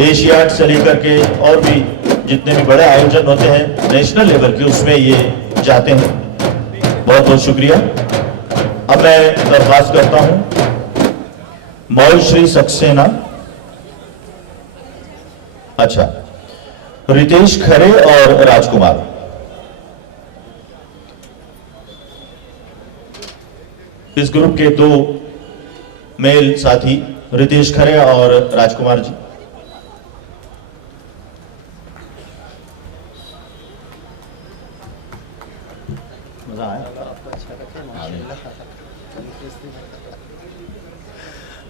Asiad से लेकर के और भी जितने भी बड़े आयोजन होते हैं नेशनल लेवल के, उसमें ये जाते हैं। बहुत बहुत शुक्रिया। अब मैं दरख्वास्त करता हूं मौल श्री सक्सेना, अच्छा, रितेश खरे और राजकुमार। इस ग्रुप के दो मेल साथी रितेश खरे और राजकुमार जी। मजा आया?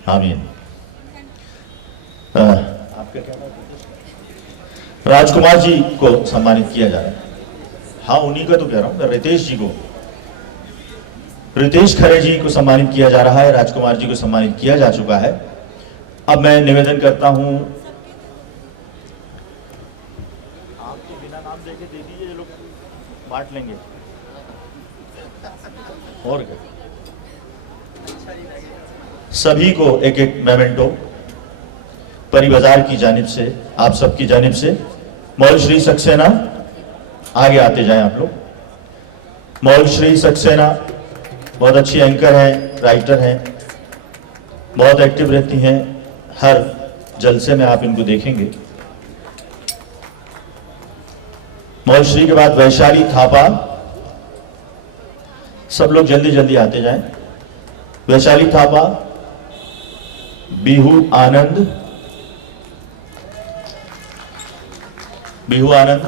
आमीन। आपका क्या नाम? राजकुमार जी को सम्मानित किया जा रहा है। हाँ, उन्हीं का तो कह रहा हूं मैं, रितेश जी को, रितेश खरे जी को सम्मानित किया जा रहा है, राजकुमार जी को सम्मानित किया जा चुका है। अब मैं निवेदन करता हूं, आपके बिना नाम देके दे दीजिए, ये लोग बांट लेंगे। और क्या, सभी को एक एक मेमेंटो परी बाजार की जानिब से, आप सबकी जानिब से। मौल श्री सक्सेना, आगे आते जाएं आप लोग। मौल श्री सक्सेना बहुत अच्छी एंकर हैं, राइटर हैं, बहुत एक्टिव रहती हैं, हर जलसे में आप इनको देखेंगे। मौल श्री के बाद वैशाली थापा, सब लोग जल्दी जल्दी आते जाएं। वैशाली थापा, बिहू आनंद, बिहू आनंद,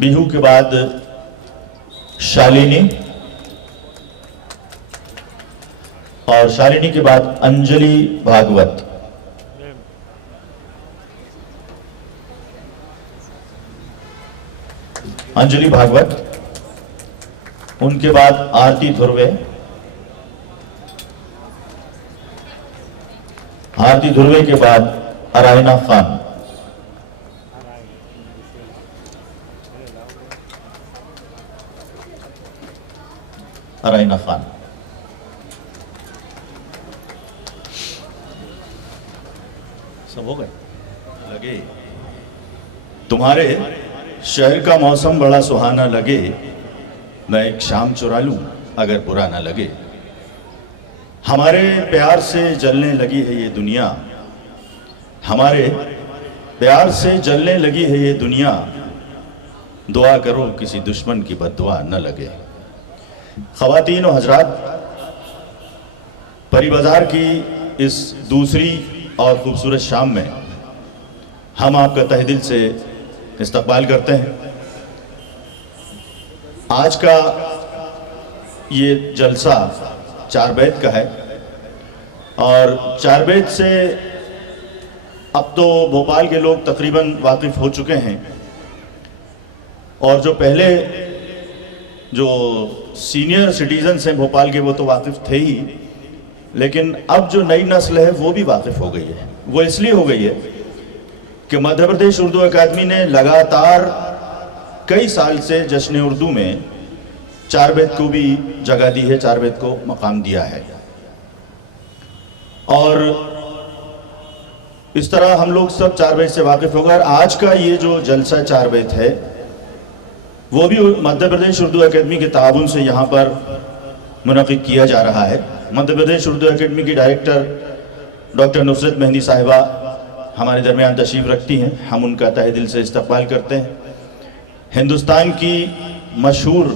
बिहू के बाद शालिनी, और शालिनी के बाद अंजलि भागवत। अंजलि भागवत, उनके बाद आरती धुर्वे, आरती धुर्वे के बाद अराइना खान, अराइना खान। सब हो गए? लगे तुम्हारे शहर का मौसम बड़ा सुहाना लगे, मैं एक शाम चुरा लूं अगर बुरा ना लगे। हमारे प्यार से जलने लगी है ये दुनिया, हमारे प्यार से जलने लगी है ये दुनिया, दुआ करो किसी दुश्मन की बद्दुआ न लगे। ख़वातीन और हजरात, परी बाजार की इस दूसरी और खूबसूरत शाम में हम आपका तहे दिल से इस्तकबाल करते हैं। आज का ये जलसा चार बैत का है, और चार बैत से अब तो भोपाल के लोग तकरीबन वाकिफ़ हो चुके हैं, और जो पहले जो सीनियर सिटीजन्स हैं भोपाल के वो तो वाकिफ़ थे ही, लेकिन अब जो नई नस्ल है वो भी वाकिफ़ हो गई है। वो इसलिए हो गई है कि मध्य प्रदेश उर्दू अकादमी ने लगातार कई साल से जश्न उर्दू में चार बैत को भी जगह दी है, चार बैत को मकाम दिया है, और इस तरह हम लोग सब चार बैत से वाकिफ़ हो गए। आज का ये जो जलसा चार बैत है वो भी मध्य प्रदेश उर्दू अकादमी के ताउन से यहाँ पर मुनक़िद किया जा रहा है। मध्य प्रदेश उर्दू अकादमी की डायरेक्टर डॉक्टर नुसरत मेहंदी साहिबा हमारे दरमियान तशरीफ़ रखती हैं, हम उनका तहे दिल से इस्तक़बाल करते हैं। हिंदुस्तान की मशहूर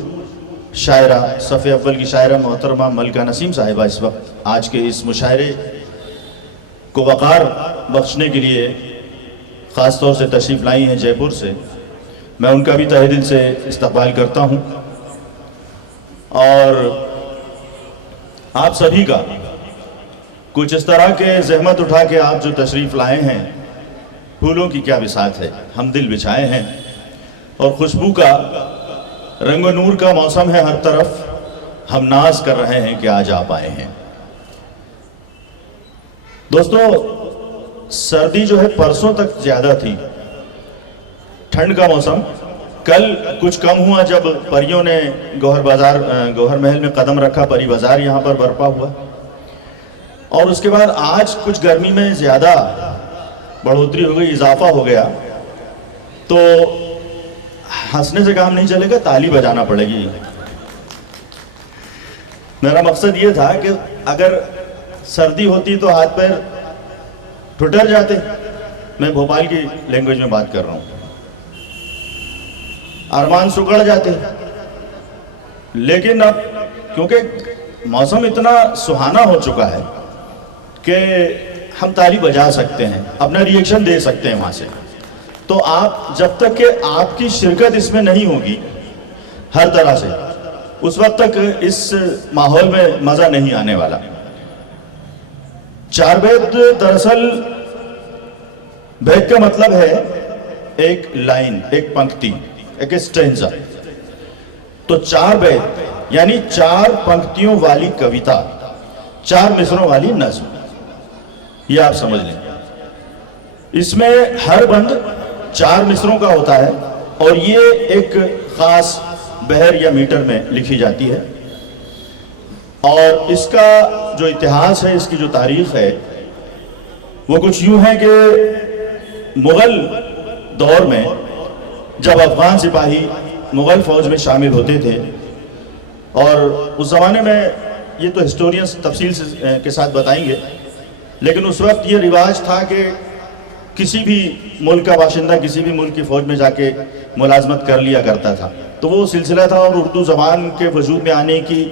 शायरा, सफ़े अव्वल की शायरा मोहतरमा मलका नसीम साहिबा इस वक्त आज के इस मुशायरे को वक़ार बख्शने के लिए ख़ास तौर से तशरीफ़ लाई हैं जयपुर से। मैं उनका भी तहे दिल से इस्तक़बाल करता हूँ, और आप सभी का कुछ इस तरह के जहमत उठा के आप जो तशरीफ़ लाए हैं, फूलों की क्या बिसात है, हम दिल बिछाए हैं, और खुशबू का रंग व नूर का मौसम है हर तरफ, हम नाज कर रहे हैं कि आज आप आए हैं। दोस्तों, सर्दी जो है परसों तक ज़्यादा थी, ठंड का मौसम कल कुछ कम हुआ जब परियों ने गौहर महल में कदम रखा, परी बाजार यहाँ पर बर्पा हुआ। और उसके बाद आज कुछ गर्मी में ज़्यादा बढ़ोतरी हो गई, इजाफा हो गया। तो हंसने से काम नहीं चलेगा, ताली बजाना पड़ेगी। मेरा मकसद ये था कि अगर सर्दी होती तो हाथ पैर ठुठर जाते। मैं भोपाल की लैंग्वेज में बात कर रहा हूँ। अरमान सुकड़ जाते। लेकिन अब क्योंकि मौसम इतना सुहाना हो चुका है कि हम ताली बजा सकते हैं, अपना रिएक्शन दे सकते हैं वहाँ से। तो आप जब तक कि आपकी शिरकत इसमें नहीं होगी हर तरह से, उस वक्त तक इस माहौल में मज़ा नहीं आने वाला। चार बेद दरअसल बेद का मतलब है एक लाइन, एक पंक्ति, एक स्टेंजा। तो चार बेद यानी चार पंक्तियों वाली कविता, चार मिसरों वाली नज्म, ये आप समझ लें। इसमें हर बंद चार मिसरों का होता है और ये एक खास बहर या मीटर में लिखी जाती है। और इसका जो इतिहास है, इसकी जो तारीख है, वो कुछ यूं है कि मुगल दौर में जब अफगान सिपाही मुगल फौज में शामिल होते थे, और उस ज़माने में ये तो हिस्टोरियंस तफसील के साथ बताएंगे, लेकिन उस वक्त ये रिवाज था कि किसी भी मुल्क का बाशिंदा किसी भी मुल्क की फ़ौज में जाके मुलाजमत कर लिया करता था। तो वो सिलसिला था। और उर्दू ज़बान के वजूद में आने की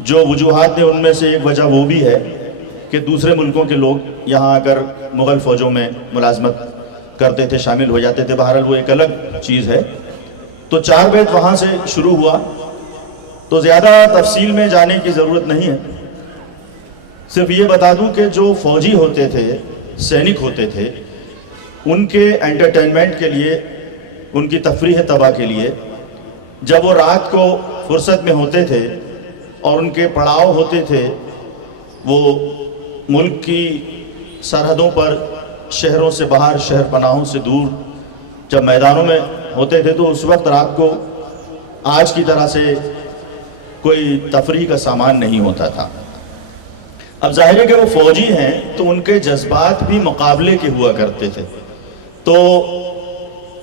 जो वजूहात हैं, उनमें से एक वजह वो भी है कि दूसरे मुल्कों के लोग यहाँ आकर मुग़ल फ़ौजों में मुलाजमत करते थे, शामिल हो जाते थे। बहरहाल वो एक अलग चीज़ है। तो चार बेत वहाँ से शुरू हुआ। तो ज़्यादा तफसील में जाने की ज़रूरत नहीं है, सिर्फ ये बता दूं कि जो फ़ौजी होते थे, सैनिक होते थे, उनके एंटरटेनमेंट के लिए, उनकी तफरीह तबाह के लिए, जब वो रात को फुर्सत में होते थे और उनके पड़ाव होते थे, वो मुल्क की सरहदों पर, शहरों से बाहर, शहर पनाहों से दूर जब मैदानों में होते थे, तो उस वक्त रात को आज की तरह से कोई तफरीह का सामान नहीं होता था। अब जाहिर है कि वो फ़ौजी हैं तो उनके जज्बात भी मुकाबले के हुआ करते थे। तो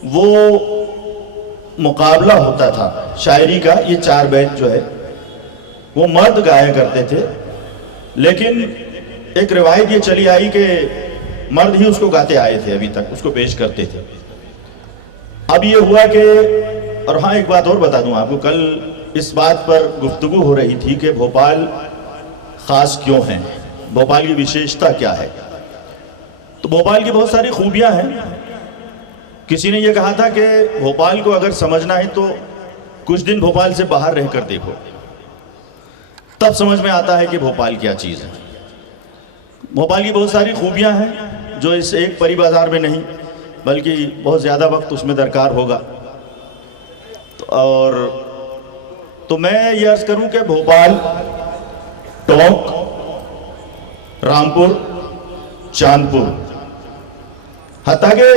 वो मुकाबला होता था शायरी का। ये चार बैत जो है वो मर्द गाया करते थे, लेकिन एक रिवायत ये चली आई कि मर्द ही उसको गाते आए थे, अभी तक उसको पेश करते थे। अब ये हुआ कि, और हाँ एक बात और बता दूं आपको, कल इस बात पर गुफ्तगू हो रही थी कि भोपाल ख़ास क्यों है, भोपाल की विशेषता क्या है। तो भोपाल की बहुत सारी खूबियां हैं। किसी ने यह कहा था कि भोपाल को अगर समझना है तो कुछ दिन भोपाल से बाहर रहकर देखो, तब समझ में आता है कि भोपाल क्या चीज़ है। भोपाल की बहुत सारी खूबियां हैं जो इस एक परी बाजार में नहीं, बल्कि बहुत ज़्यादा वक्त उसमें दरकार होगा। तो मैं ये अर्ज़ करूं कि भोपाल, टोंक, रामपुर, चांदपुर, हत्ता के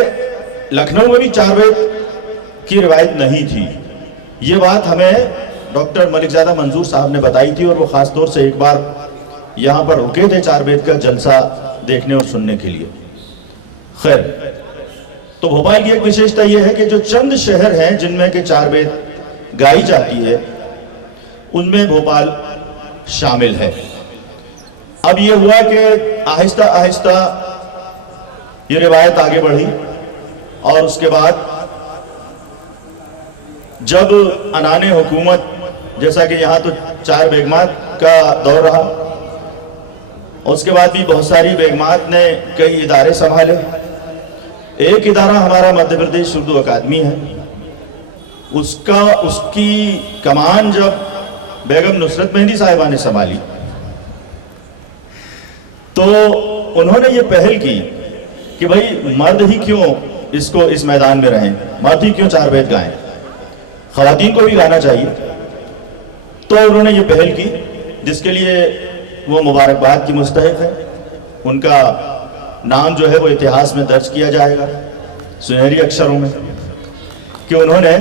लखनऊ में भी चार बेत की रिवायत नहीं थी। ये बात हमें डॉक्टर मलिकजादा मंजूर साहब ने बताई थी, और वो ख़ास तौर से एक बार यहाँ पर रुके थे चार बेत का जलसा देखने और सुनने के लिए। खैर, तो भोपाल की एक विशेषता यह है कि जो चंद शहर हैं जिनमें के चार बेत गाई जाती है, उनमें भोपाल शामिल है। अब ये हुआ कि आहिस्ता आहिस्ता ये रिवायत आगे बढ़ी, और उसके बाद जब अनाने हुकूमत, जैसा कि यहाँ तो चार बेगमात का दौर रहा, उसके बाद भी बहुत सारी बेगमात ने कई इदारे संभाले। एक इदारा हमारा मध्य प्रदेश उर्दू अकादमी है, उसकी कमान जब बेगम नुसरत मेहंदी साहिबा ने संभाली, तो उन्होंने ये पहल की कि भाई मर्द ही क्यों इस मैदान में रहें, मर्द ही क्यों चार बेत गाएं, ख़वातीन को भी गाना चाहिए। तो उन्होंने ये पहल की, जिसके लिए वो मुबारकबाद की मुस्तहिक है। उनका नाम जो है वो इतिहास में दर्ज किया जाएगा सुनहरी अक्षरों में, कि उन्होंने,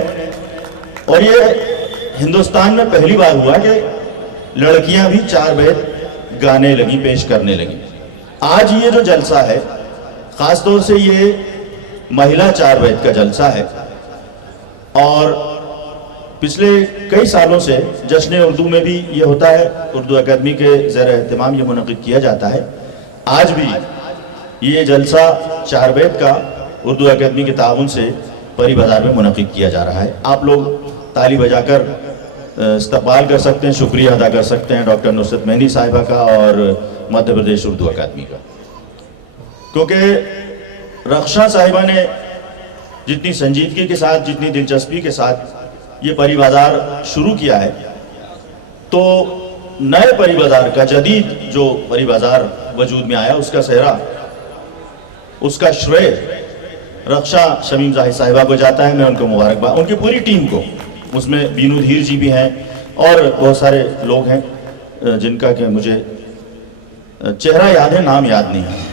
और ये हिंदुस्तान में पहली बार हुआ कि लड़कियां भी 4 बैत गाने लगी, पेश करने लगी। आज ये जो जलसा है, ख़ास तौर से ये महिला 4 बैत का जलसा है, और पिछले कई सालों से जश्न उर्दू में भी ये होता है, उर्दू अकादमी के ज़ेर एहतमाम ये मुनक़िद किया जाता है। आज भी ये जलसा 4 बैत का उर्दू अकादमी के ताउन से परी बाज़ार में मुनक़िद किया जा रहा है। आप लोग ताली बजाकर इस्तक़बाल कर सकते हैं, शुक्रिया अदा कर सकते हैं डॉक्टर नुसरत मेहंदी साहिबा का और मध्य प्रदेश उर्दू अकादमी का, क्योंकि रक्षा साहिबा ने जितनी संजीदगी के साथ, जितनी दिलचस्पी के साथ ये परी बाज़ार शुरू किया है, तो नए परी बाज़ार का, जदीद जो परी बाज़ार वजूद में आया, उसका सेहरा, उसका श्रेय रक्षा शमीम जाहिद साहिबा को जाता है। मैं उनको मुबारकबाद, उनकी पूरी टीम को, उसमें बीनू धीर जी भी हैं और बहुत सारे लोग हैं जिनका कि मुझे चेहरा याद है, नाम याद नहीं है।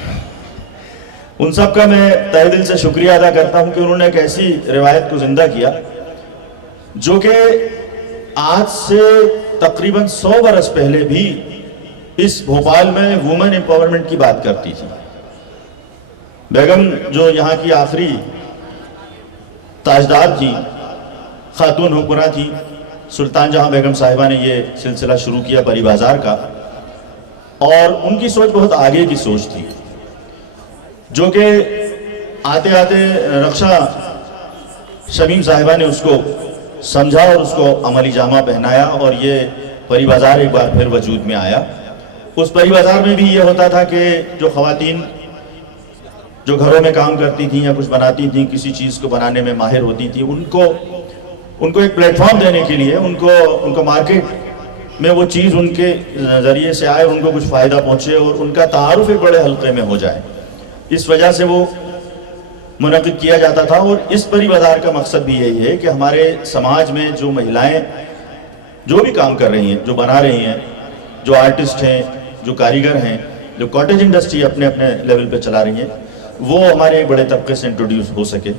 उन सब का मैं तहे दिल से शुक्रिया अदा करता हूं कि उन्होंने एक ऐसी रिवायत को जिंदा किया जो कि आज से तकरीबन 100 बरस पहले भी इस भोपाल में वुमेन एम्पावरमेंट की बात करती थी। बेगम जो यहाँ की आखिरी ताजदार थी, खातून हुक्मरान थी, सुल्तान जहां बेगम साहिबा ने ये सिलसिला शुरू किया परी बाज़ार का, और उनकी सोच बहुत आगे की सोच थी, जो कि आते आते रक्षा शमीम साहिबा ने उसको समझा और उसको अमली जामा पहनाया, और ये परी बाज़ार एक बार फिर वजूद में आया। उस परी बाज़ार में भी ये होता था कि जो ख़वातीन जो घरों में काम करती थी या कुछ बनाती थी, किसी चीज़ को बनाने में माहिर होती थी, उनको एक प्लेटफॉर्म देने के लिए, उनको मार्केट में वो चीज़ उनके ज़रिए से आए, उनको कुछ फ़ायदा पहुँचे और उनका तारुफ एक बड़े हल्के में हो जाए, इस वजह से वो मुनक़िद किया जाता था। और इस परी बाज़ार का मकसद भी यही है कि हमारे समाज में जो महिलाएं जो भी काम कर रही हैं, जो बना रही हैं, जो आर्टिस्ट हैं, जो कारीगर हैं, जो कॉटेज इंडस्ट्री अपने अपने लेवल पे चला रही हैं, वो हमारे एक बड़े तबके से इंट्रोड्यूस हो सके,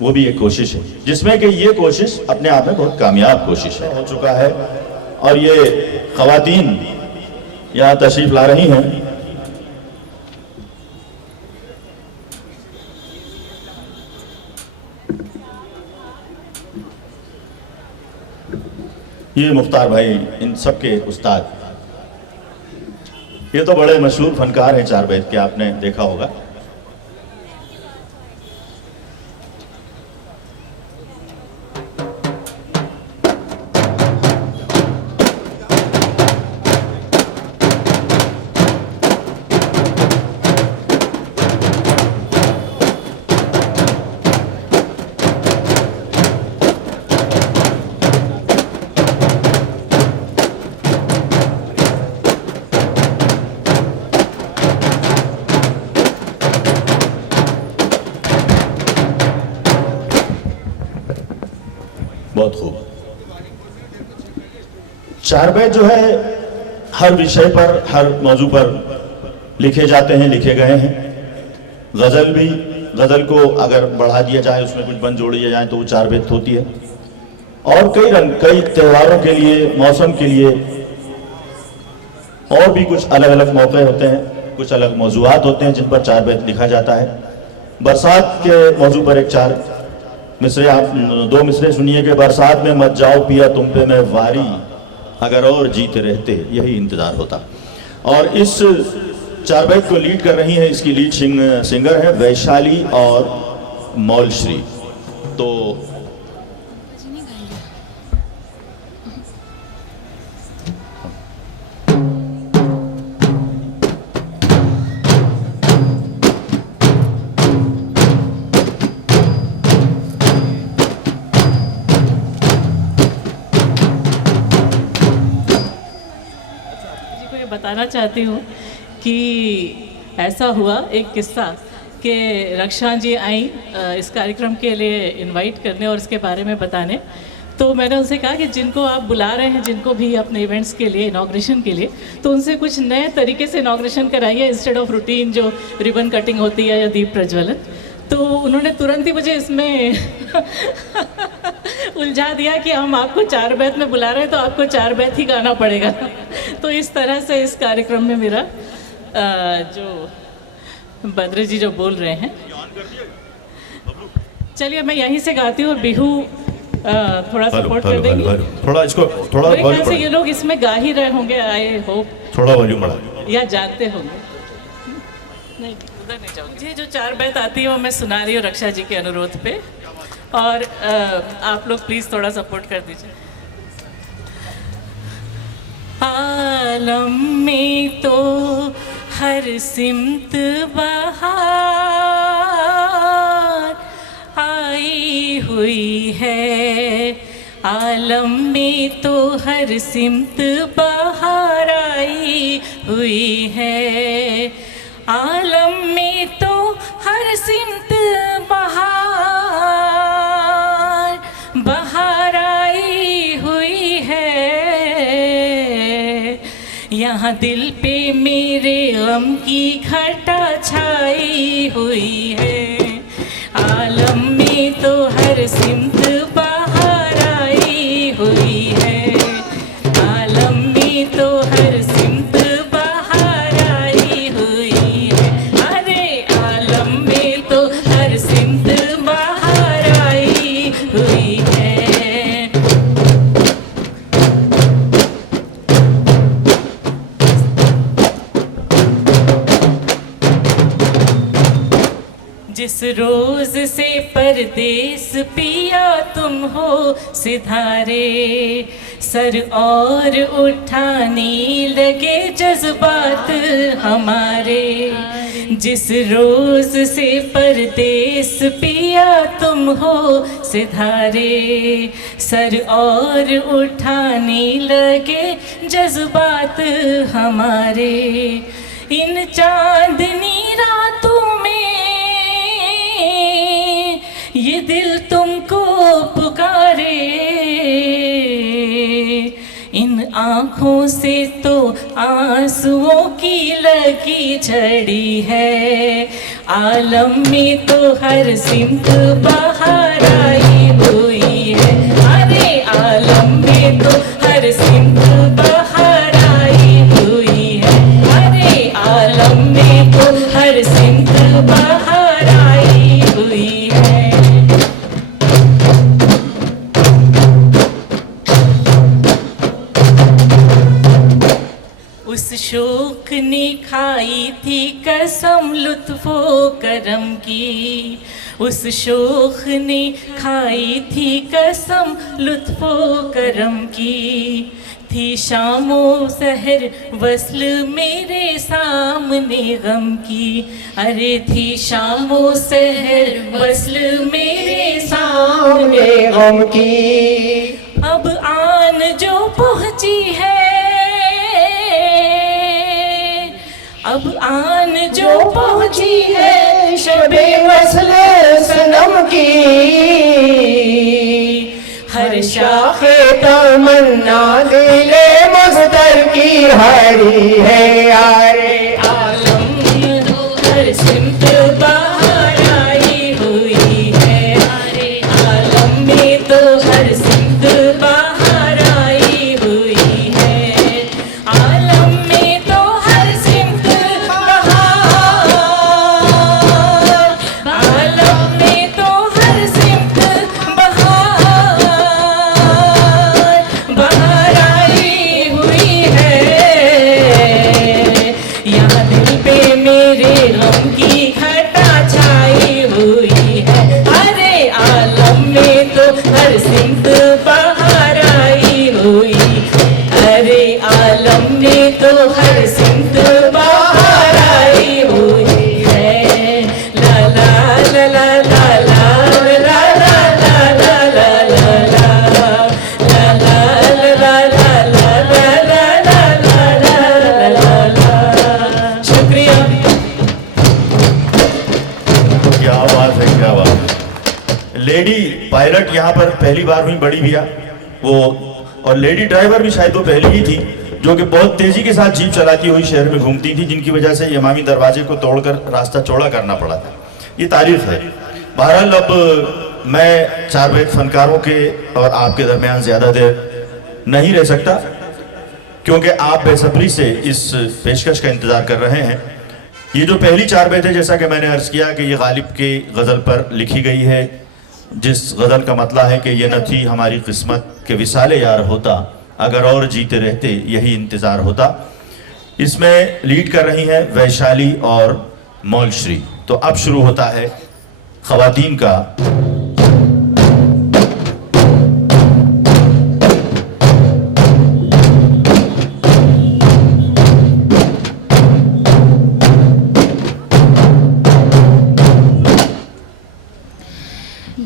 वो भी एक कोशिश है, जिसमें कि ये कोशिश अपने आप में बहुत कामयाब कोशिश है, हो चुका है। और ये ख़वातीन यहाँ तशरीफ़ ला रही हैं। ये मुख्तार भाई, इन सब के उस्ताद, ये तो बड़े मशहूर फनकार हैं 4 बैत के, आपने देखा होगा। बहुत खूब। 4 बैत जो है हर विषय पर, हर मौजू पर लिखे जाते हैं, लिखे गए हैं। गज़ल भी, गज़ल को अगर बढ़ा दिया जाए, उसमें कुछ बंद जोड़ दिया जाए तो वो 4 बैत होती है। और कई रंग, कई त्योहारों के लिए, मौसम के लिए, और भी कुछ अलग अलग मौके होते हैं, कुछ अलग मौजूआत होते हैं जिन पर 4 बैत लिखा जाता है। बरसात के मौजू पर एक 4 मिसरे, आप 2 मिसरे सुनिए कि बरसात में मत जाओ पिया तुम पे मैं वारी, अगर और जीते रहते यही इंतज़ार होता। और इस 4 बैत को लीड कर रही हैं, इसकी लीड सिंगर है वैशाली और मौलश्री। तो बताना चाहती हूँ कि ऐसा हुआ एक किस्सा कि रक्षा जी आई इस कार्यक्रम के लिए इनवाइट करने और इसके बारे में बताने। तो मैंने उनसे कहा कि जिनको आप बुला रहे हैं, जिनको भी अपने इवेंट्स के लिए, इनॉग्रेशन के लिए, तो उनसे कुछ नए तरीके से इनॉग्रेशन कराइए इंस्टेड ऑफ रूटीन जो रिबन कटिंग होती है या दीप प्रज्वलन। तो उन्होंने तुरंत ही मुझे इसमें उलझा दिया कि हम आपको 4 बैत में बुला रहे हैं तो आपको 4 बैत ही गाना पड़ेगा। तो इस तरह से इस कार्यक्रम में मेरा जो बद्र जी जो बोल रहे हैं, चलिए मैं यहीं से गाती हूँ और बिहू थोड़ा सपोर्ट कर देंगे। थोड़ा इसको थोड़ा मेरे ख्याल से ये लोग इसमें गा ही रहे होंगे, आई होप थोड़ा वॉल्यूम बढ़ा, या जानते होंगे। नहीं उधर नहीं जाऊँगी। मुझे जो 4 बैत आती है वो मैं सुना रही हूँ रक्षा जी के अनुरोध पे, और आप लोग प्लीज़ थोड़ा सपोर्ट कर दीजिए। आलम में तो हर सिमत बहार आई हुई है, आलम में तो हर सिमत बहार आई हुई है, आलम में तो हर सिमत बहार आई हुई है, यहाँ दिल पे मेरे गम की घटा छाई हुई है, आलम में तो हर सिमत बहार आई हुई है, आलम में तो हर सिमत बहार आई हुई है, अरे आलम में तो हर सिमत बहार आई हुई है। जिस रोज से परदेस पिया तुम हो सिधारे, सर और उठाने लगे जज्बात हमारे, जिस रोज से परदेस पिया तुम हो सिधारे, सर और उठाने लगे जज्बात हमारे, इन चांदनी रातों में ये दिल तुमको पुकारे, इन आँखों से तो आंसुओं की लगी झड़ी है, आलम में तो हर सिमत बहार आई हुई है, अरे आलम में तो हर सिमत बहार आई हुई है, अरे आलम में तो हर सिमत बहार आई हुई है। उस शौक ने खाई थी कसम लुत्फो करम की, उस शौक ने खाई थी कसम लुत्फो करम की, थी शामो सहर वस्ल मेरे सामने गम की, अरे थी शामो सहर वस्ल मेरे सामने गम की, अब आन जो पहुंची है, अब आन जो पहुंची है शबे वस्ल सनम की, हर शाखे तमन्ना दिले मस्तर की हरी है, यारे आलम में तो हर सिमत बहार आई हुई है, अरे आलम में तो हर सिमत बहार आई हुई है, आलम में तो हर सिमत बहार, आलम में तो हर सिमत बहार बहार आई हुई है, यहाँ दिल पे मेरे गम की घटा छाई हुई है, अरे आलम में तो हर सिमत बहार आई हुई, अरे आलम में तो हर सिमत बहार आई हुई है, ला ला ला ला ला ला ला ला ला ला ला ला ला ला ला ला ला। शुक्रिया। क्या बात है, क्या बात है। लेडी पायलट यहाँ पर पहली बार हुई बड़ी भैया वो, और लेडी ड्राइवर भी शायद वो पहली ही थी जो कि बहुत तेजी के साथ जीप चलाती हुई शहर में घूमती थी, जिनकी वजह से इमामी दरवाजे को तोड़कर रास्ता चौड़ा करना पड़ा था। ये तारीफ है। बहरहाल अब मैं चार बैत फनकारों के और आपके दरमियान ज़्यादा देर नहीं रह सकता, क्योंकि आप बेसब्री से इस पेशकश का इंतज़ार कर रहे हैं। ये जो पहली चार बैत है, जैसा कि मैंने अर्ज़ किया कि ये गालिब की गज़ल पर लिखी गई है, जिस गज़ल का मतलब है कि ये न थी हमारी किस्मत के विसाले यार होता, अगर और जीते रहते यही इंतज़ार होता। इसमें लीड कर रही हैं वैशाली और मौलश्री। तो अब शुरू होता है ख़वातीन का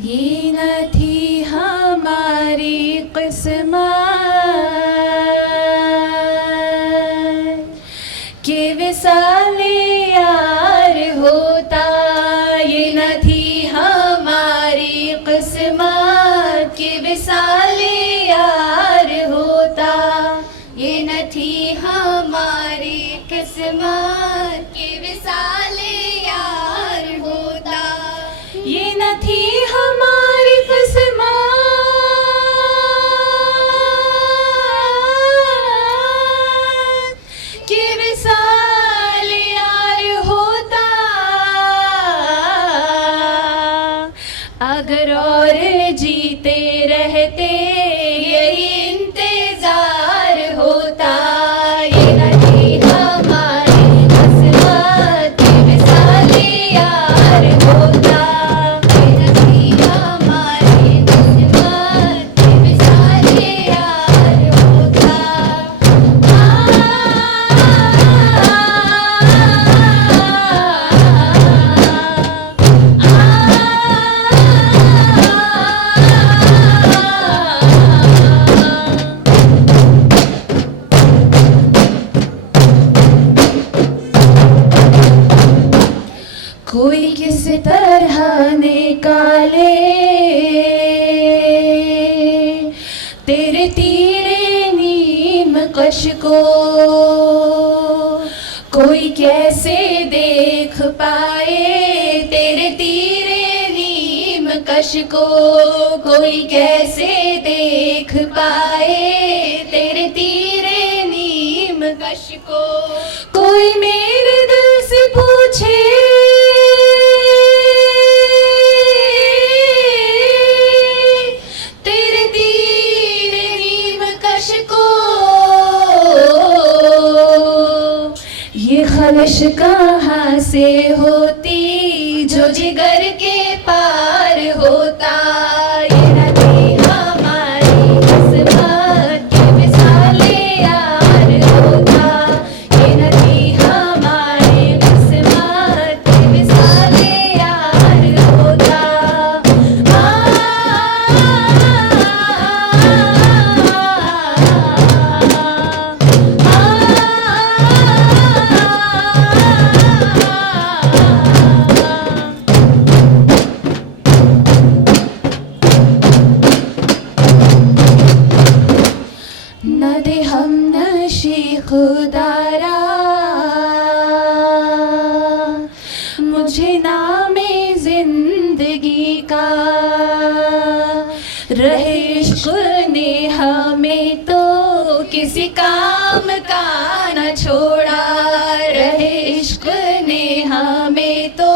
ये न थी हमारी किस्मत के विसाले यार होता, ये न थी हमारी किस्मत के विसाले यार होता, ये न थी हमारी किस्मत के विसाले यार होता, ये न थी हमारी किस्मत के विसाल यार होता, अगर और जीते रहते यही इंतजार होता, ये न थी हमारी किस्मत के विसाल यार होता, कोई किस तरह निकाले तेरे तीरे नीम कश को, कोई कैसे देख पाए तेरे तीरे नीम कश को, कोई कैसे देख पाए तेरे तीरे नीम कश को, कोई मेरे दिल से पूछे तेरे तीरे नीम कश को, ये खलिश कहाँ से होती जो जिगर के पार होता, ये न थी हमारी किस्मत के विसाले यार होता, ये न थी हमारी किस्मत के विसाले यार होता। न दे हम नशी खुदारा मुझे नामे जिंदगी का, रहे इश्क ने हमें तो किसी काम का न छोड़ा, रहे इश्क ने हमें तो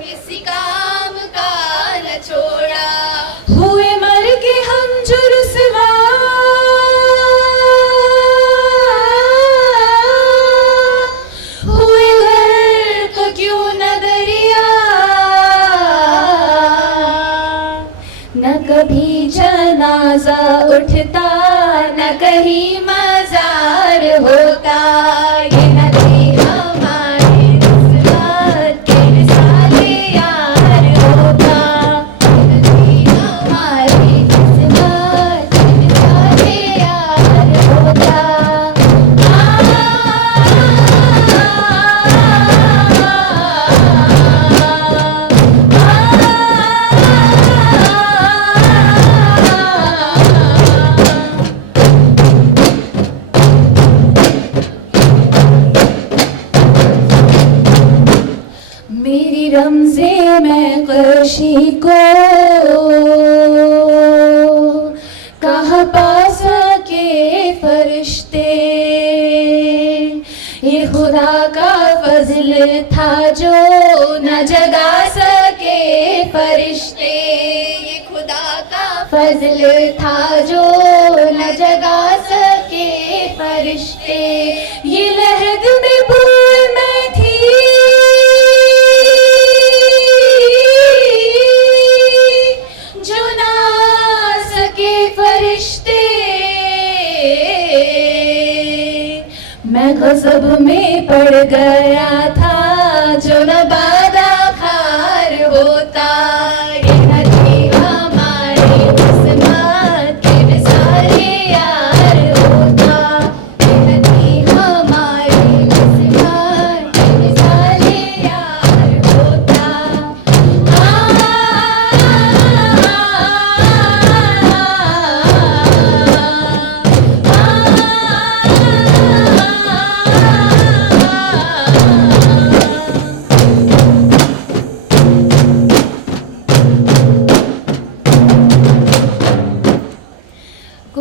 किसी काम का न छोड़ा, हुए मर के हम जो रुसवा हुए गर्क क्यों न दरिया, न कभी जनाजा उठता न कहीं मजार होता, ये न थी हमारी किस्मत के विसाले यार होता, ये न थी हमारी किस्मत के विसाले यार होता। मेरी रमज़े में ख़ुशी को ये खुदा का फजल था जो न जगा सके फरिश्ते, ये खुदा का फजल था जो न जगा सके फरिश्ते। ये लहद में भूल में थी जो ना सके फरिश्ते, मैं गज़ब में पड़ गया था जो न बादा खार होता। ये न थी हमारी किस्मत के मिसाले यार होता, ये न थी हमारी किस्मत के मिसाले यार होता।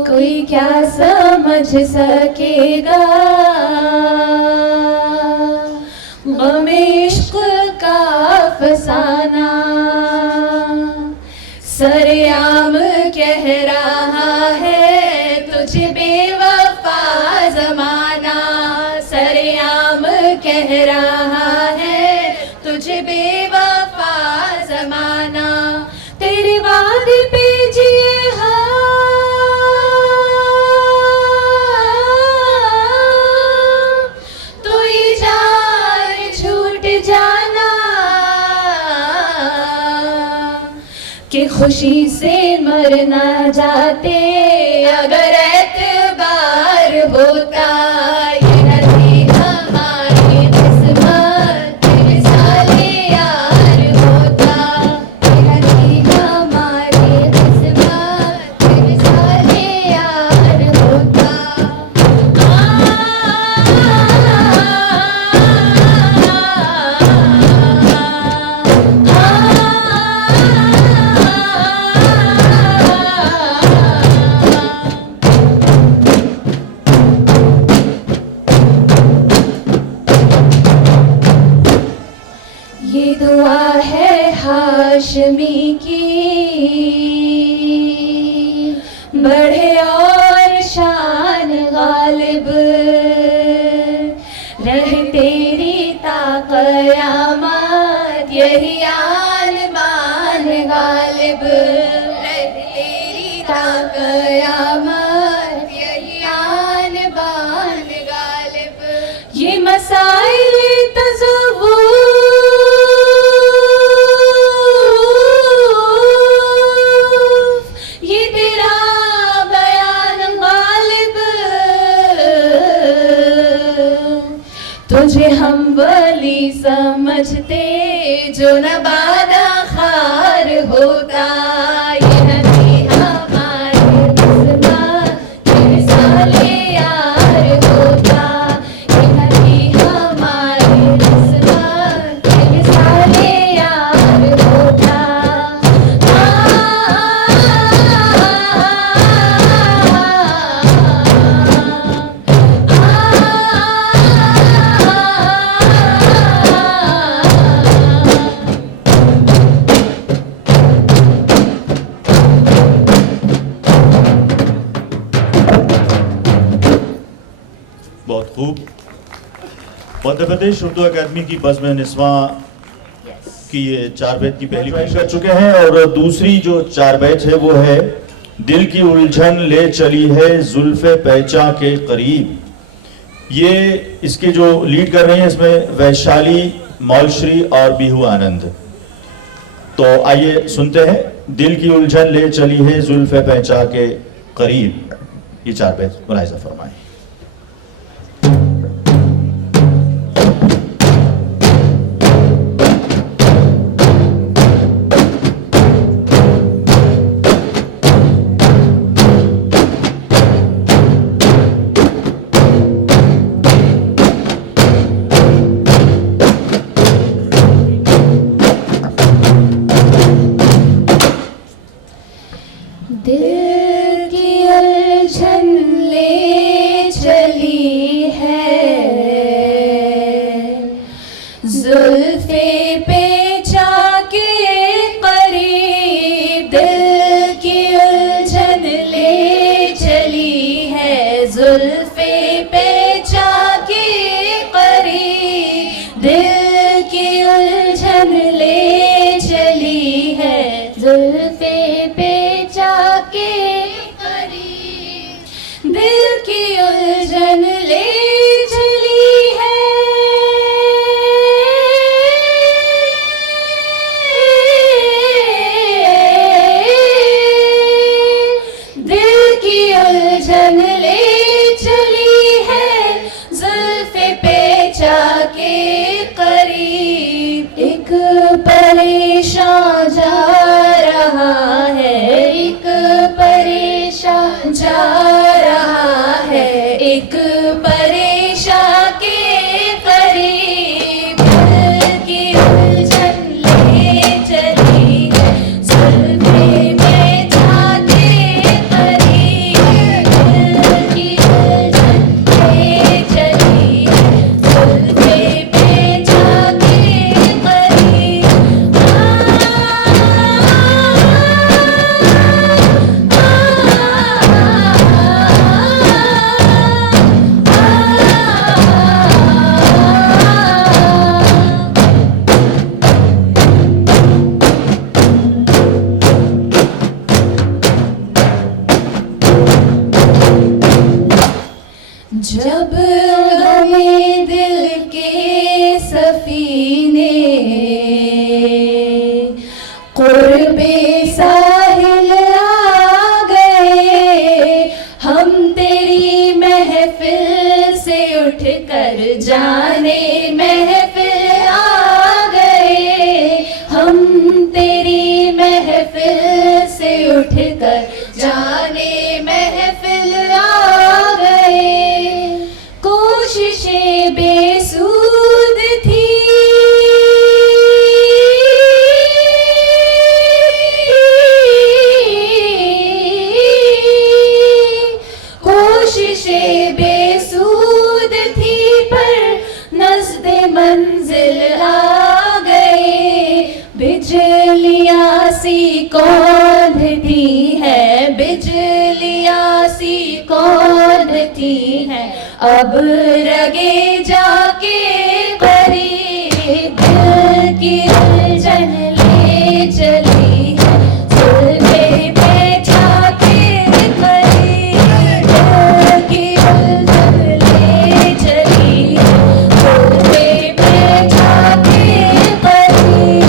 कोई क्या समझ सकेगा गम इश्क का फसाना, सरेआम कह रहा है तुझे बेवफा ज़माना, सरेआम कह रहा है तुझे बेवफा ज़माना। तेरे वादे पे जिए कि खुशी से मरना जाते अगर एतबार होता। ये न थी हमारी किस्मत के मिसाले यार होता, ये न थी हमारी किस्मत के मिसाले यार होता। ये दुआ है हाशमी की बढ़े और शान गालिब, रहे तेरी ता क़यामत यही आन बान गालिब, रहे तेरी ता क़यामत यही आन बान गालिब। ये मसाइल तज़व्वुर तुझे हम वली समझते जो न बादा खार होता। ये न थी हमारी किस्मत के मिसाले यार होता, ये न थी हमारी किस्मत के मिसाले यार होता। बहुत खूब। मध्य प्रदेश उर्दू अकादमी की बज़्म निस्वां की ये 4 बैत की पहली पेश कर चुके हैं और दूसरी जो 4 बैत है वो है दिल की उलझन ले चली है जुल्फ़े पैचा के करीब। ये इसके जो लीड कर रहे हैं इसमें वैशाली मौलश्री और बिहू आनंद। तो आइए सुनते हैं दिल की उलझन ले चली है जुल्फ़े पैचा के करीब, ये 4 बैत मुलाहिज़ा फरमाएं। दिल की उलझन ले जुल्फे पे जाके करीब दिल की उलझन ले चली है, जुल्फे पे जाके करीब दिल की उलझन ले चली है, जुल्फे पे जाके करीब दिल की उलझन ले चली है। दिल की उलझन ले चली है, जुल्फे पे जाके करीब एक परेशान जा रहा है, एक परेशान जा रहा है, एक परेशान के करीब दिल की उलझन ले चली है, जुल्फे पे जाके करीब दिल की उलझन ले चली है, जुल्फे पे जाके करीब जब गमे दिल के सफीने कुर्बे साहिल आ गए, हम तेरी महफिल से उठकर जाने महफिल आ गए, हम तेरी महफिल से उठकर जाने महफिल आ गए। कोशिशें बेसूद थी, कोशिशें बेसूद थी, पर नज़्दे मंजिल आ गए। बिजलियाँ सी कौंधती है, बिजलियाँ सी कौंधती है, अब रगे जाके करीब दिल की उलझन ले चली है, जुल्फे पे जाके करीब दिल की उलझन ले चली है, जुल्फे पे जाके करीब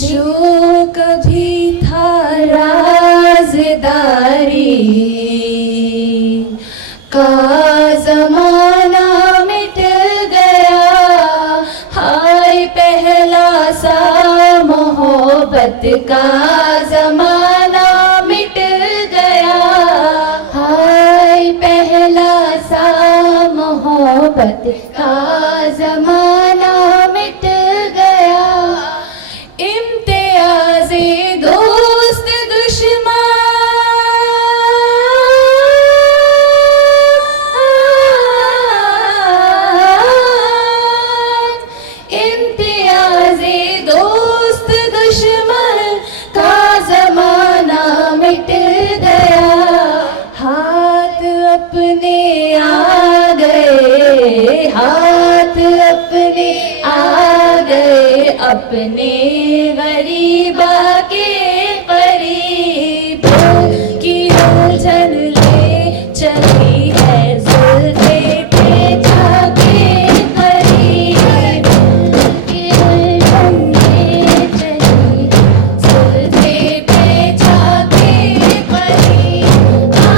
जो कभी था राज़दारी का ज़माना मिट गया, हाय पहला सा मोहब्बत का ज़माना मिट गया, हाय पहला सा मोहब्बत का ज़माना मिट गया। इम्तियाज़े दोस्त दुश्मन, इम्तियाज़े दोस्त दुश्मन का ज़माना मिट गया, हाथ अपने आ गए, हाथ अपने आ गए, अपने गरीबा के करीब की उलझन ले चली है, जुल्फे पे जाके करीब की उलझन ले चली है, जुल्फे पे जाके करीब आ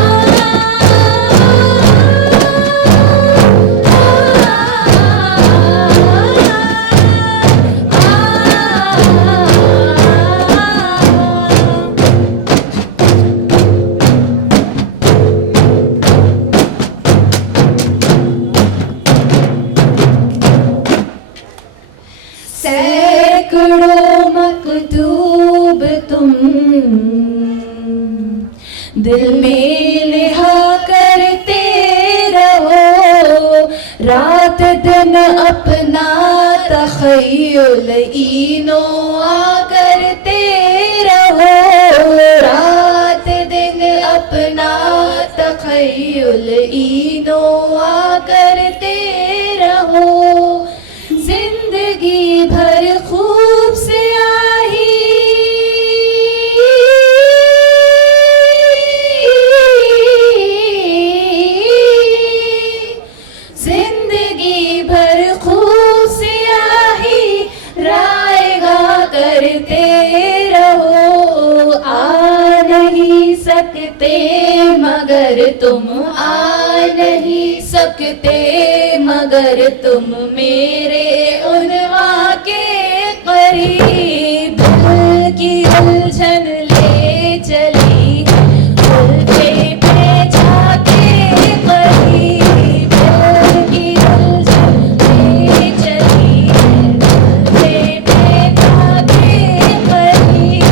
तुम, दिल में लिहा करते रहो, रात दिन अपना तख़य्युल ईनो आ करते रहो, रात दिन अपना तख़य्युल ईनो आ करते रहो, जिंदगी भर खूब से आही जिंदगी भर खूब से आही रायगा करते रहो, आ नहीं सकते मगर तुम, आ नहीं सकते मगर तुम मेरे उनवा के करीब, दिल की उलझन ले चली उल्टे पे जाके करीब, दिल की उलझन ले चली उल्टे पे जाके करीब,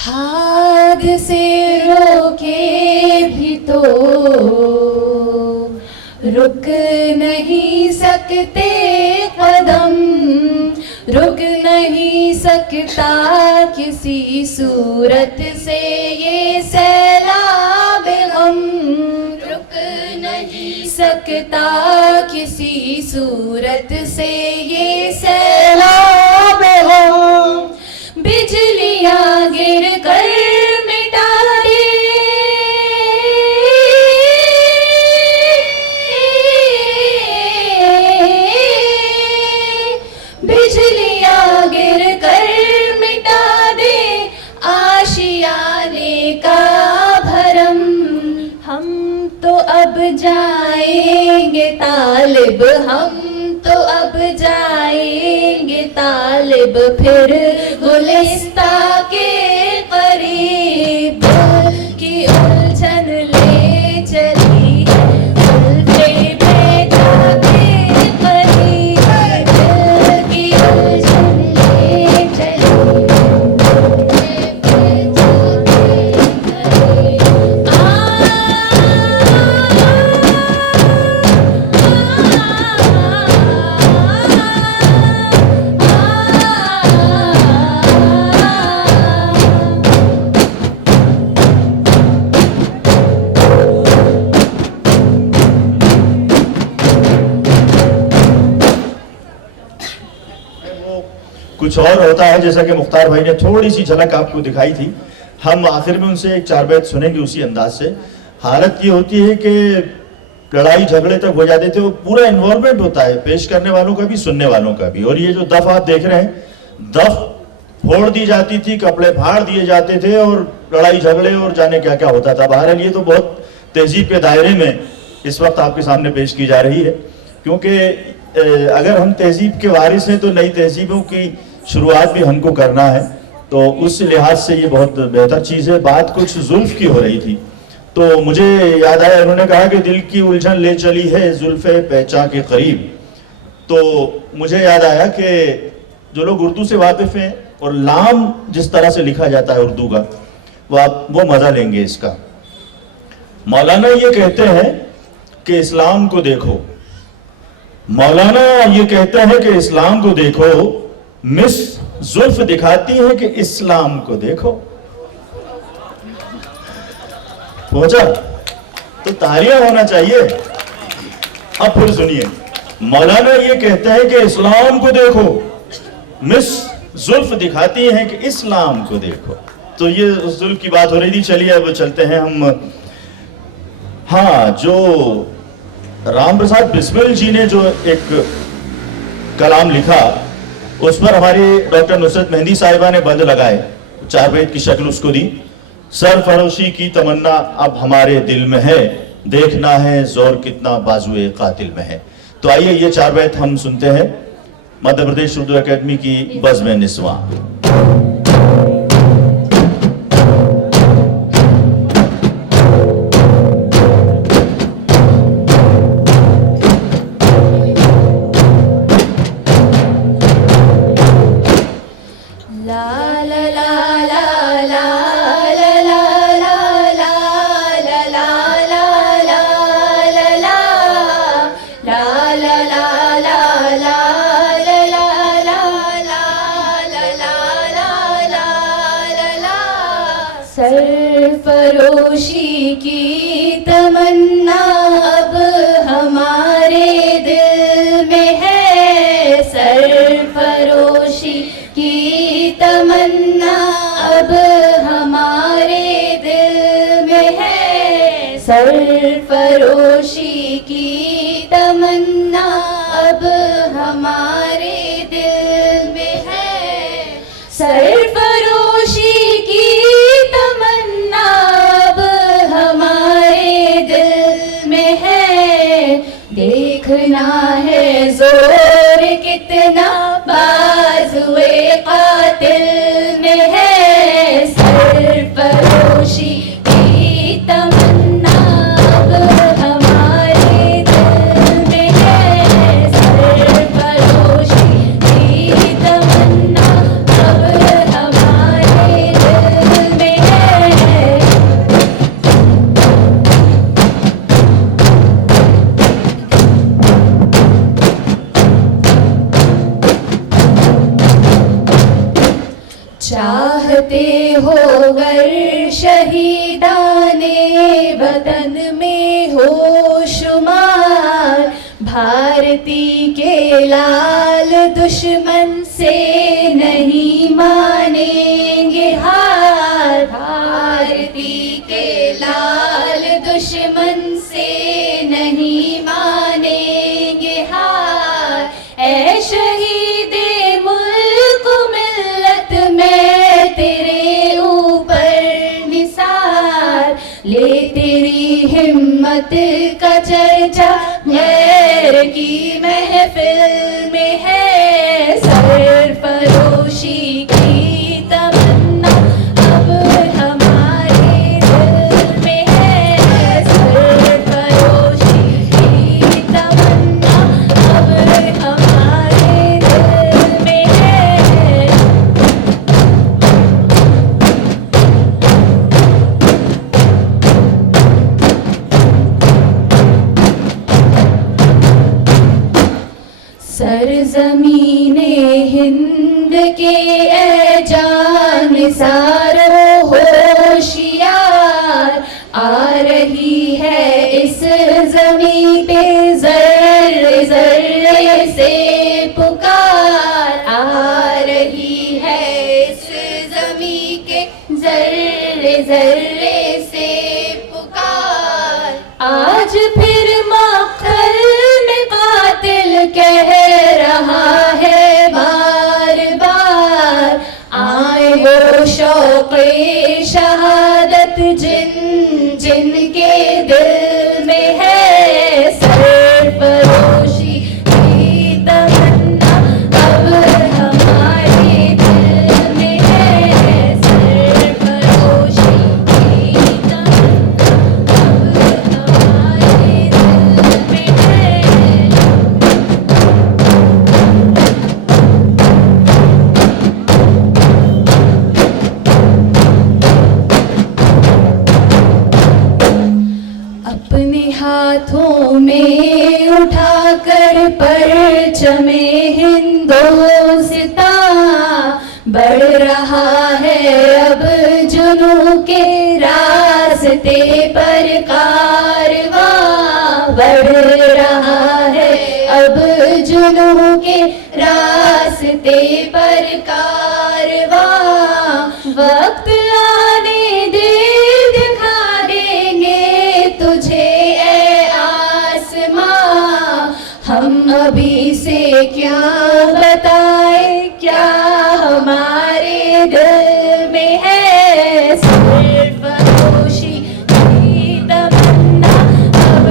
हादसे रोके भी तो रुक नहीं सकते कदम, रुक नहीं सकता किसी सूरत से ये सैलाब गम, रुक नहीं सकता किसी सूरत से ये सैलाब गम, बिजलियां गिर कर मिटा दे बिजलियां गिर कर मिटा दे आशियाने का भरम, हम तो अब जाएंगे तालिब, हम तो अब जाएंगे तालिब फिर गुलिस्ता के करीब, दिल की उलझन ले चली उल्टे पे जाके करीब, दिल की उलझन ले चली उल्टे पे जाके कुछ और होता है, जैसा कि मुख्तार भाई ने थोड़ी सी झलक आपको दिखाई थी। हम आखिर में उनसे एक 4 बैत सुनेंगे उसी अंदाज से। हालत ये होती है कि लड़ाई झगड़े तक हो जाते थे, वो पूरा इन्वॉल्वमेंट होता है पेश करने वालों का भी, सुनने वालों का भी। और ये जो दफ आप देख रहे हैं, दफ फोड़ दी जाती थी, कपड़े फाड़ दिए जाते थे और लड़ाई झगड़े और जाने क्या क्या होता था। बहरहाल ये तो बहुत तहजीब के दायरे में इस वक्त आपके सामने पेश की जा रही है, क्योंकि अगर हम तहजीब के वारिस हैं तो नई तहजीबों की शुरुआत भी हमको करना है, तो उस लिहाज से ये बहुत बेहतर चीज़ है। बात कुछ जुल्फ की हो रही थी, तो मुझे याद आया, उन्होंने कहा कि दिल की उलझन ले चली है जुल्फे पहचान के करीब। तो मुझे याद आया कि जो लोग उर्दू से वाकिफ हैं और लाम जिस तरह से लिखा जाता है उर्दू का, वो मजा लेंगे इसका। मौलाना ये कहते हैं कि इस्लाम को देखो, मौलाना ये कहते हैं कि इस्लाम को देखो, मिस जुल्फ दिखाती है कि इस्लाम को देखो। पहुंचा तो तालियां होना चाहिए। अब फिर सुनिए, मौलाना ये कहते हैं कि इस्लाम को देखो, मिस जुल्फ दिखाती है कि इस्लाम को देखो। तो ये उस जुल्फ की बात हो रही थी। चलिए अब चलते हैं हम। हाँ, जो राम प्रसाद बिस्मिल जी ने जो एक कलाम लिखा, उस पर हमारी डॉक्टर नुसरत मेहंदी साहिबा ने बंद लगाए, 4 बैत की शक्ल उसको दी। सरफरोशी की तमन्ना अब हमारे दिल में है, देखना है जोर कितना बाजुए कातिल में है। तो आइए ये 4 बैत हम सुनते हैं। मध्य प्रदेश उर्दू एकेडमी की बज़्म निस्वां। सरफरोशी की तमन्ना अब हमारे दिल में है, सरफरोशी की तमन्ना अब हमारे दिल में है, सरफरोशी की तमन्ना अब हमारे दिल में है, सरफरोशी की तमन्ना अब हमारे दिल में है। देखना है जोर कितना बाजुए कातिल में है, सरफरोशी की तमन्ना अब हमारे दिल में है, सरफरोशी की तमन्ना अब हमारे दिल में है। चाहते हो गर शहीदाने वतन में हो शुमार, भारती के लाल दुश्मन से नहीं मानेंगे हार, भारती के लाल दुश्मन से नहीं मानेंगे हार। ऐ शहीदे मुल्क मिल्लत में तेरे ऊपर निसार, ले तेरी हिम्मत का चर्चा गैर की महफिल में है, सरफरोशी की तमन्ना अब हमारे दिल में है, सरफरोशी की तमन्ना अब हमारे दिल में है। सरज़मीने हिंद के ए जानिसारो होशियार, आ रही है इस ज़मीं पे ज़र्रे ज़र्रे से पुकार, आ रही है इस ज़मीं के ज़र्रे ज़र्रे से पुकार। आज फिर मक़तल में कातिल कह रहा है बार बार, आए वो शौक़े शहादत जिन जिनके दिल में है, सरफरोशी की तमन्ना अब हमारे दिल में है, सरफरोशी की तमन्ना अब हमारे दिल में है। अपने हाथों में उठाकर परचमे हिंदोस्तां, बढ़ रहा है अब जुनूं के रास्ते पर कारवां, बढ़ रहा है अब जुनूं के रास्ते पर कारवां। वक्त आने दे दिखा देंगे तुझे ए आसमां, हम अभी से क्या बताए क्या हमारे दिल में है, सरफरोशी की तमन्ना अब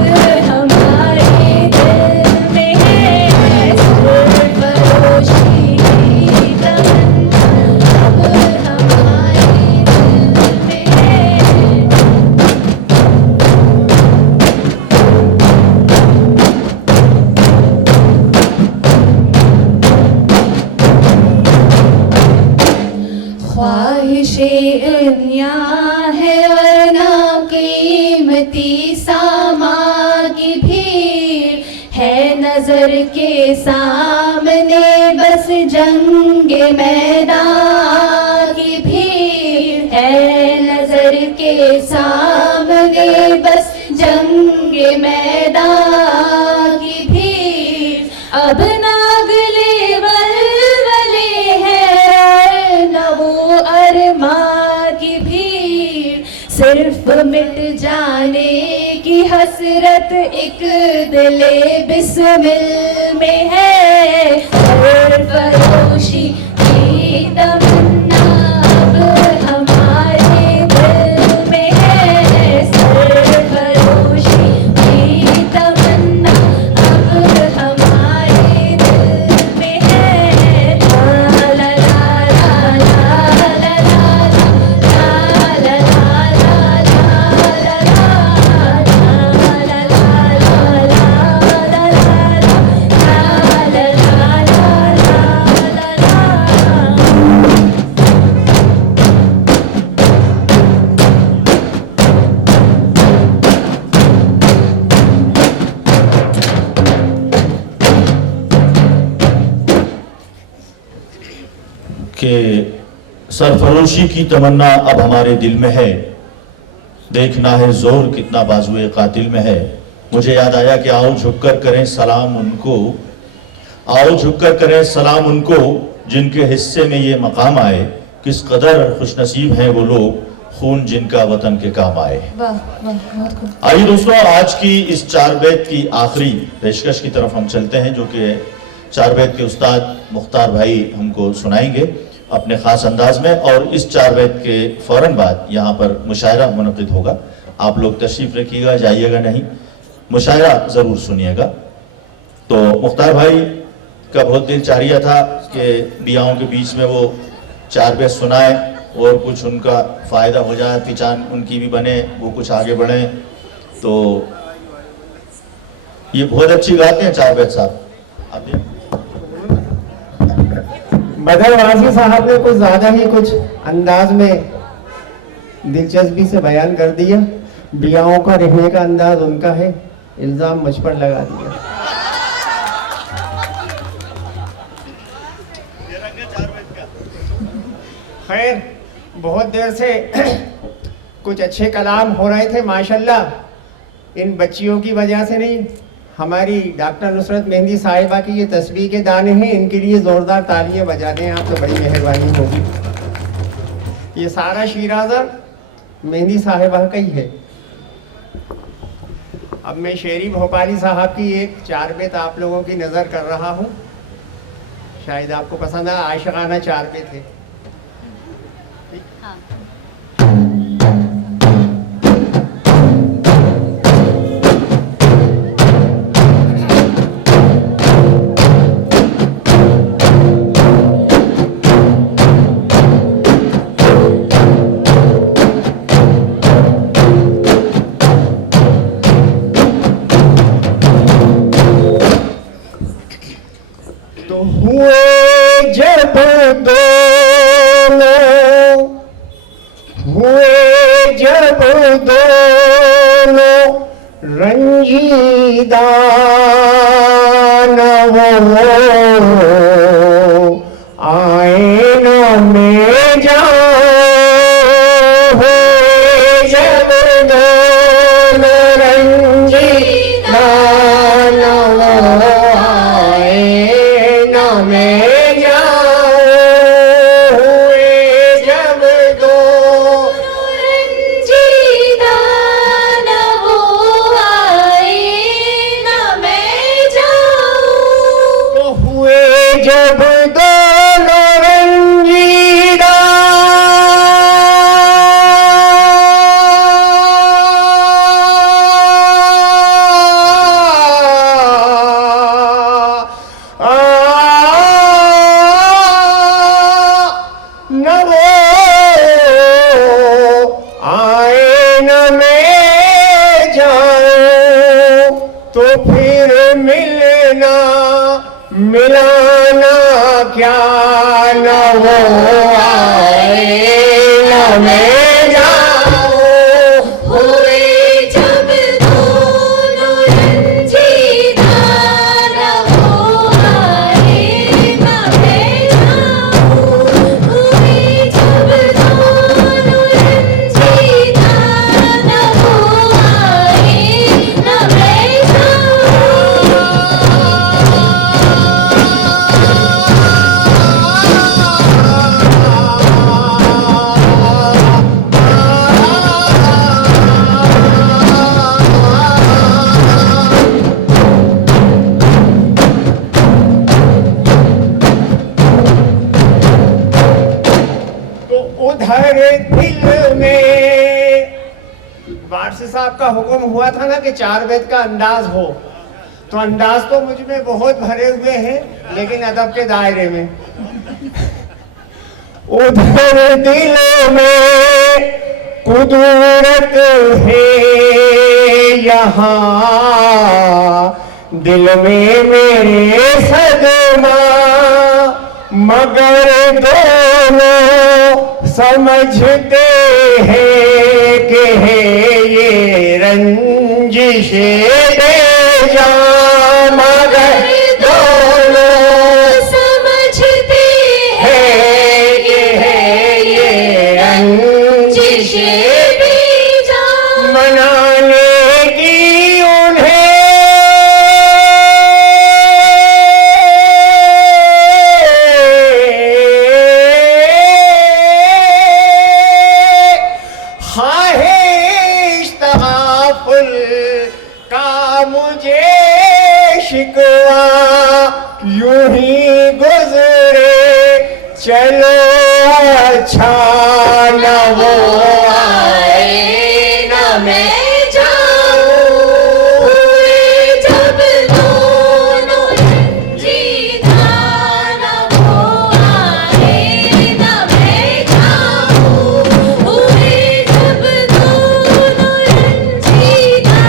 हमारे दिल में है, सरफरोशी बेअनिया है और ना कीमती सामान की भीड़ है नजर के सामने, बस जंग मैदान की भीड़ है नजर के सामने, बस जंग मैदान की भीड़। अब नागले वलवले हैं न वो अरमान की भीड़, सिर्फ मिट जाने की हसरत एक दिले बिस्मिल में है। और फरोशी की तमन्ना अब हमारे दिल में है, सरफरोशी की तमन्ना अब हमारे दिल में है। ला ला ला ला ला ला ला ला ला ला कि सरफरोशी की तमन्ना अब हमारे दिल में है, देखना है जोर कितना बाजुए कातिल में है। मुझे याद आया कि आओ झुककर करें सलाम उनको, आओ झुककर करें सलाम उनको जिनके हिस्से में ये मकाम आए। किस कदर खुशनसीब हैं वो लोग खून जिनका वतन के काम आए। आइए दोस्तों, आज की इस चार बैत की आखिरी पेशकश की तरफ हम चलते हैं, जो कि चार बैत के उस्ताद मुख्तार भाई हमको सुनाएंगे अपने खास अंदाज में। और इस चार बैत के फौरन बाद यहाँ पर मुशायरा मुनक़िद होगा। आप लोग तशरीफ रखिएगा, जाइएगा नहीं, मुशायरा जरूर सुनिएगा। तो मुख्तार भाई का बहुत दिल चाह रहा था कि बियाओं के बीच में वो चार बैत सुनाए और कुछ उनका फायदा हो जाए, पहचान उनकी भी बने, वो कुछ आगे बढ़े। तो ये बहुत अच्छी गाते हैं चार बैत साहब। आप बदर वासी साहब ने कुछ ज्यादा ही कुछ अंदाज में दिलचस्पी से बयान कर दिया। बियाओं का रहने का अंदाज उनका है, इल्जाम मुझ पर लगा दिया। खैर, बहुत देर से कुछ अच्छे कलाम हो रहे थे माशाल्लाह। इन बच्चियों की वजह से नहीं, हमारी डॉक्टर नुसरत मेहंदी साहिबा की ये तस्बीह के दाने हैं, इनके लिए जोरदार तालियां बजा दें आप, तो बड़ी मेहरबानी होगी। ये सारा शीराज़ा मेहंदी साहिबा का ही है। अब मैं शेरी भोपाली साहब की एक चार बैत आप लोगों की नज़र कर रहा हूँ, शायद आपको पसंद आए। आशिकाना चार बैत है। मिलाना क्या न वो आए न हर दिल में। वारसी साहब का हुक्म हुआ था ना कि 4 बेत का अंदाज हो, तो अंदाज तो मुझ में बहुत भरे हुए हैं, लेकिन अदब के दायरे में। उधर दिल में कुदरत है, यहाँ दिल में मेरे सदमा, मगर दोनों समझते हैं कि है ये रंजिशे बेजान, मगर दोनों समझते हैं कि है ये रंजिशे बेजान। मनाने की उन्हें शिकवा यूं ही गुजरे चलो, अच्छा न वो आए न मैं जाऊं, जब दोनों रंजीदा न वो आए न मैं जाऊं, जब दोनों रंजीदा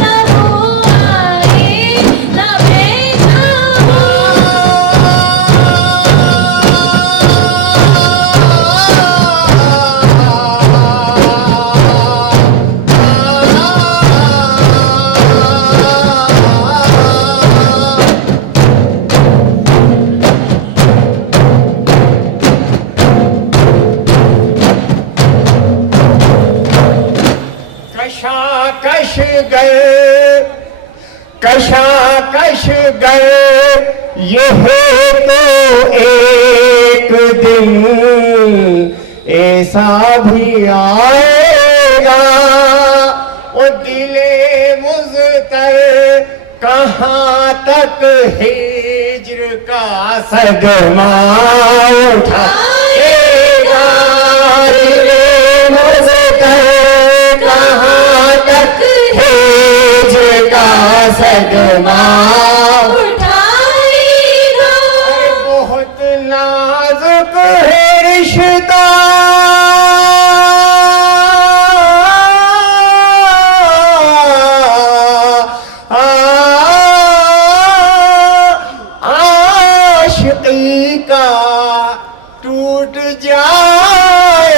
न वो आए न मैं जाऊं। कशाकश गए ये तो एक दिन ऐसा भी आएगा, वो दिले मुज़तर कहाँ तक हिज्र का सदमा उठाएगा, दिले मुज़तर कहाँ तक हिज्र का सदमा उठाएगा। बहुत नाजुक है रिश्ता, आशिकी का टूट जाएगा,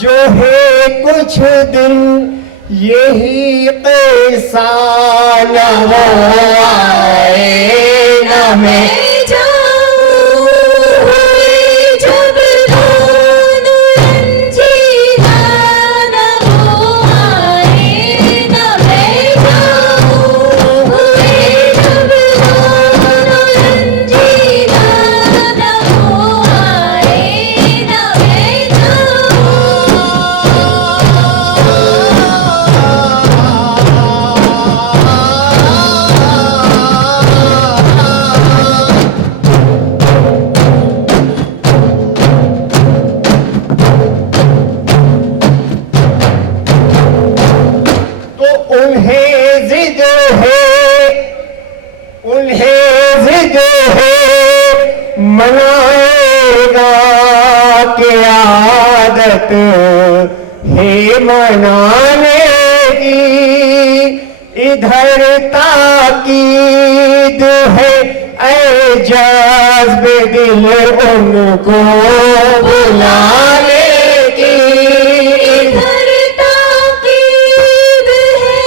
जो है कुछ दिन यही पैसा न वो आए न मैं जाऊं, जब दोनों रंजीदा न वो आए न मैं जाऊं, जब दोनों रंजीदा न वो आए न मैं जाऊं। तो उन्हें जिद है मनाएगा के आदत है मनाने की, इधर ताकीद है एजाज़ दिल उनको बुलाने की, इधर ताकीद है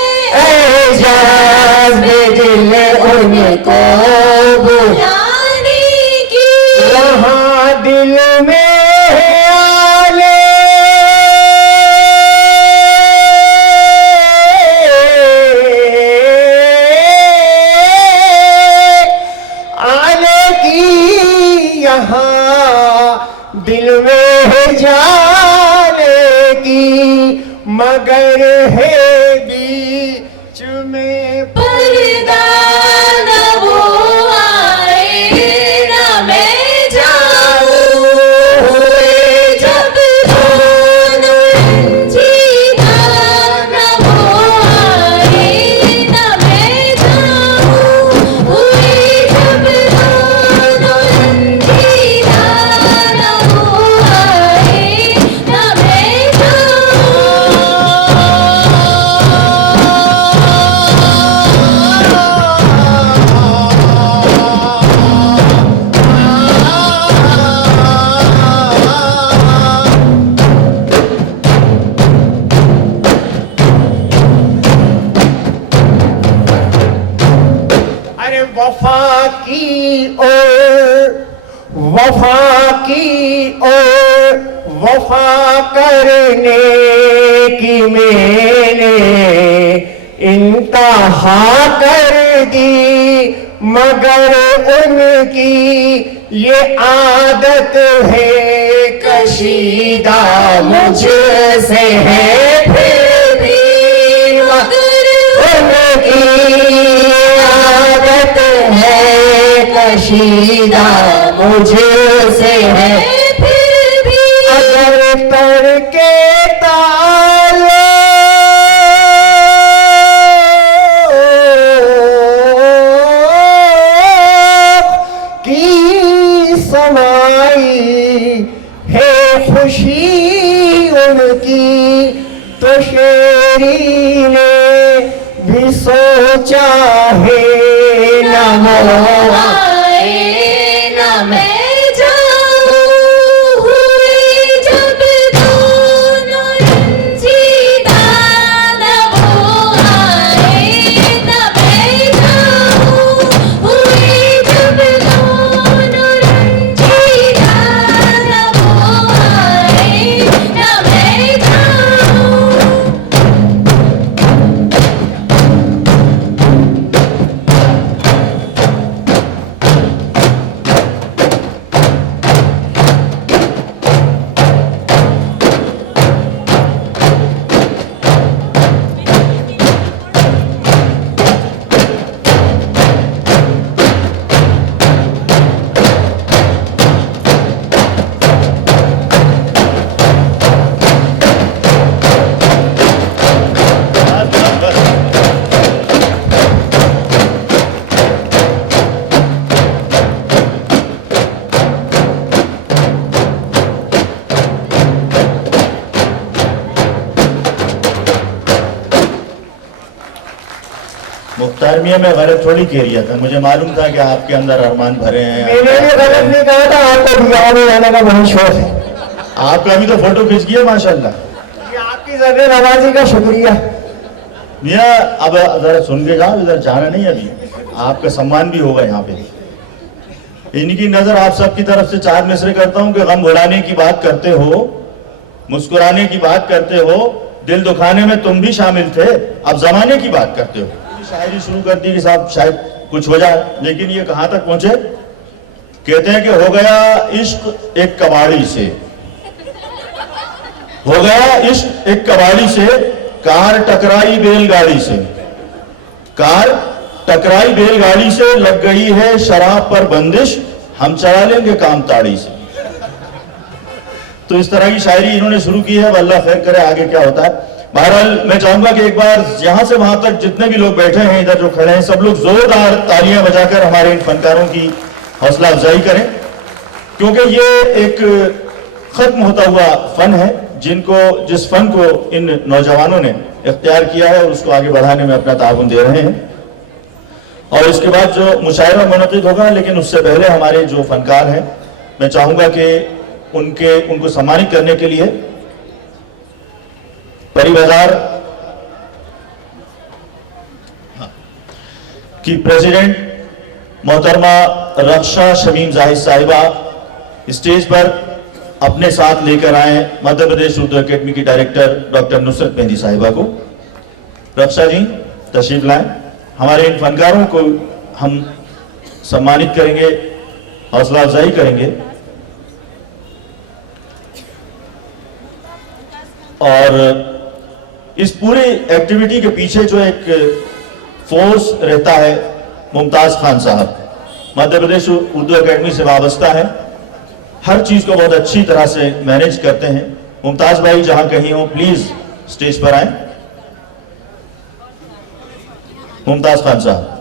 एजाज़ दिल उनको बुलाने की, वहाँ दिल में आले की, यहाँ दिल में जाने की, मगर है बीच में पर्दा न वो आए न मैं जाऊं, वफा की और वफा करने की मैंने इंतहा कर दी, मगर उनकी ये आदत है कशीदा मुझसे है, फिर भी मगर उनकी आदत है कशीदा मुझसे है, फिर भी अगर करके खुशी उनकी तो शेरी ने भी सोचा है, न वो आए न मैं जाऊं, हुए जब दोनों रंजीदा, न वो आए न मैं जाऊं, हुए जब दोनों रंजीदा, न वो आए न मैं जाऊं। मुख्तार मियां मैं गलत थोड़ी कह रहा था, मुझे मालूम था कि आपके अंदर अरमान भरे हैं। मैंने भी गलत नहीं कहा था, आपको बिहार में जाने का बहुत शौक है। आपका भी तो फोटो खींच गया माशाल्लाह। ये आपकी ज़र्रे नवाजी का शुक्रिया। मियां अब जरा सुन के जाओ, इधर जाना नहीं अभी, आपका सम्मान भी होगा यहाँ पे। इनकी नजर आप सबकी तरफ से 4 मिसरे करता हूँ कि गम भुलाने की बात करते हो, मुस्कुराने की बात करते हो, दिल दुखाने में तुम भी शामिल थे, अब जमाने की बात करते हो। शायरी शुरू कर दी कि साहब शायद कुछ हो जाए, लेकिन ये कहां तक पहुंचे? कहते हैं कि हो गया इश्क एक कबाड़ी से, हो गया इश्क एक कबाड़ी से, कार टकराई बैलगाड़ी से, कार टकराई बैलगाड़ी से, लग गई है शराब पर बंदिश, हम चला लेंगे काम ताड़ी से। तो इस तरह की शायरी इन्होंने शुरू की है, अल्लाह खैर करे आगे क्या होता है। बहरहाल मैं चाहूंगा कि एक बार यहां से वहां तक जितने भी लोग बैठे हैं, इधर जो खड़े हैं, सब लोग जोरदार तालियां बजाकर हमारे इन फनकारों की हौसला अफजाई करें, क्योंकि ये एक खत्म होता हुआ फन है, जिस फन को इन नौजवानों ने इख्तियार किया है और उसको आगे बढ़ाने में अपना ताउन दे रहे हैं। और इसके बाद जो मुशायरा मुनक़िद होगा, लेकिन उससे पहले हमारे जो फनकार हैं, मैं चाहूंगा कि उनको सम्मानित करने के लिए परी बाजार की प्रेसिडेंट मोहतरमा रक्षा शमीम जाहिद साहिबा स्टेज पर अपने साथ लेकर आए मध्य प्रदेश उर्दू एकेडमी की डायरेक्टर डॉक्टर नुसरत मेहंदी साहिबा को। रक्षा जी तशरीफ लाएं, हमारे इन फनकारों को हम सम्मानित करेंगे, हौसला अफजाई करेंगे। और इस पूरी एक्टिविटी के पीछे जो एक फोर्स रहता है, मुमताज खान साहब मध्य प्रदेश उर्दू एकेडमी से वाबस्ता है, हर चीज को बहुत अच्छी तरह से मैनेज करते हैं। मुमताज भाई जहां कहीं हो प्लीज स्टेज पर आए। मुमताज खान साहब।